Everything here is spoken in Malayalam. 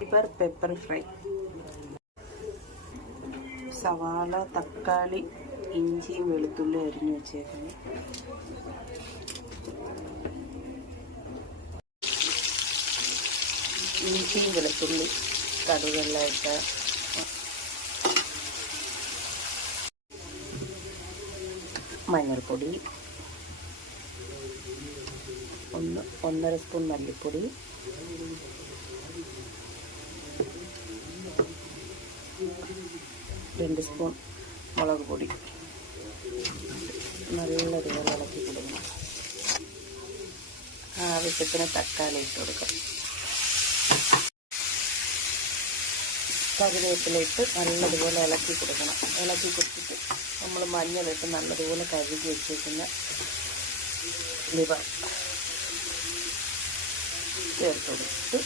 Liver pepper fry. സവാള, തക്കാളി, ഇഞ്ചിയും വെളുത്തുള്ളി അരിഞ്ഞു വെച്ചേക്കുന്നു. ഇഞ്ചിയും വെളുത്തുള്ളി കടുകെല്ലാം ഇട്ട് മഞ്ഞൾപ്പൊടി, 1.5 സ്പൂൺ മല്ലിപ്പൊടി, രണ്ട് സ്പൂൺ മുളക് പൊടി നല്ലതുപോലെ ഇളക്കി കൊടുക്കണം. ആവശ്യത്തിന് തക്കാളി ഇട്ട് കൊടുക്കാം. കറിവേപ്പിലിട്ട് നല്ലതുപോലെ ഇളക്കി കൊടുക്കണം. ഇളക്കി കൊടുത്തിട്ട് നമ്മൾ മഞ്ഞളിട്ട് നല്ലതുപോലെ കഴുകി വെച്ചേക്കുന്ന ലിവർ ചേർത്ത് കൊടുത്ത്